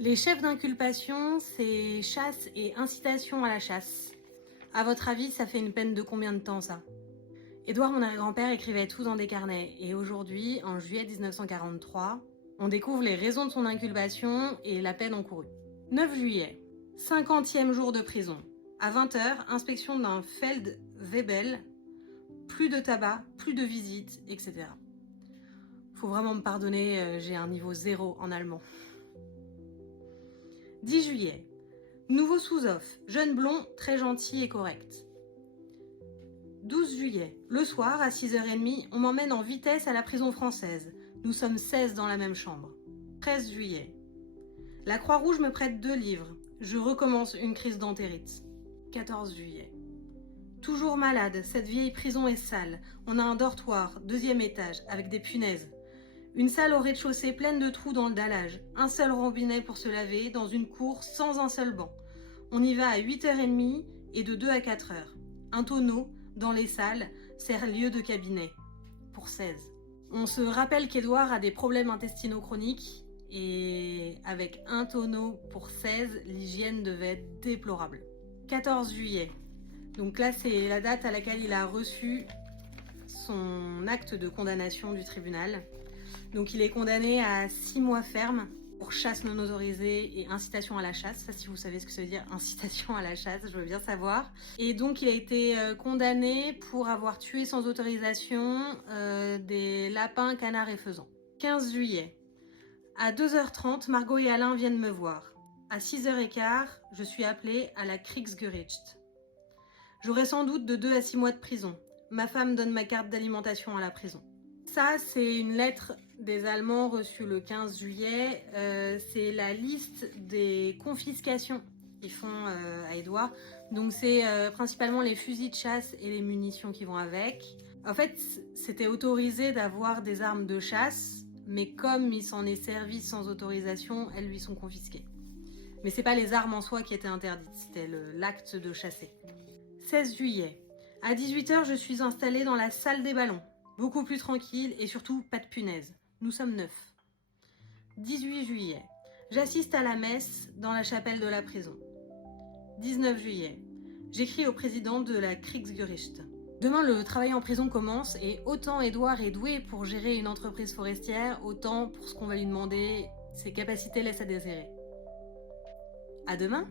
Les chefs d'inculpation, c'est chasse et incitation à la chasse. À votre avis, ça fait une peine de combien de temps, ça? Édouard, mon arrière-grand-père, écrivait tout dans des carnets. Et aujourd'hui, en juillet 1943, on découvre les raisons de son inculpation et la peine encourue. 9 juillet, 50e jour de prison. À 20h, inspection d'un Feldwebel, plus de tabac, plus de visites, etc. Faut vraiment me pardonner, j'ai un niveau 0 en allemand. 10 juillet, nouveau sous-off, jeune blond, très gentil et correct. 12 juillet, le soir, à 6h30, on m'emmène en vitesse à la prison française. Nous sommes 16 dans la même chambre. 13 juillet, la Croix-Rouge me prête 2 livres. Je recommence une crise d'entérite. 14 juillet, toujours malade, cette vieille prison est sale. On a un dortoir, 2e étage, avec des punaises. Une salle au rez-de-chaussée pleine de trous dans le dallage. Un seul robinet pour se laver, dans une cour sans un seul banc. On y va à 8h30 et de 2 à 4h. Un tonneau, dans les salles, sert lieu de cabinet. Pour 16. On se rappelle qu'Édouard a des problèmes intestinaux chroniques et avec un tonneau pour 16, l'hygiène devait être déplorable. 14 juillet. Donc là, c'est la date à laquelle il a reçu son acte de condamnation du tribunal. Donc il est condamné à 6 mois ferme pour chasse non autorisée et incitation à la chasse. Ça, si vous savez ce que ça veut dire, incitation à la chasse, je veux bien savoir. Et donc il a été condamné pour avoir tué sans autorisation des lapins, canards et faisans. 15 juillet. À 2h30, Margot et Alain viennent me voir. À 6h15, je suis appelée à la Kriegsgericht. J'aurai sans doute de 2 à 6 mois de prison. Ma femme donne ma carte d'alimentation à la prison. Ça, c'est une lettre des Allemands reçue le 15 juillet. C'est la liste des confiscations qu'ils font à Édouard. Donc c'est principalement les fusils de chasse et les munitions qui vont avec. En fait, c'était autorisé d'avoir des armes de chasse, mais comme il s'en est servi sans autorisation, elles lui sont confisquées. Mais c'est pas les armes en soi qui étaient interdites, c'était l'acte de chasser. 16 juillet. À 18h, je suis installée dans la salle des ballons. Beaucoup plus tranquille et surtout pas de punaises. Nous sommes 9. 18 juillet. J'assiste à la messe dans la chapelle de la prison. 19 juillet. J'écris au président de la Kriegsgericht. Demain, le travail en prison commence et autant Édouard est doué pour gérer une entreprise forestière, autant pour ce qu'on va lui demander, ses capacités laissent à désirer. À demain!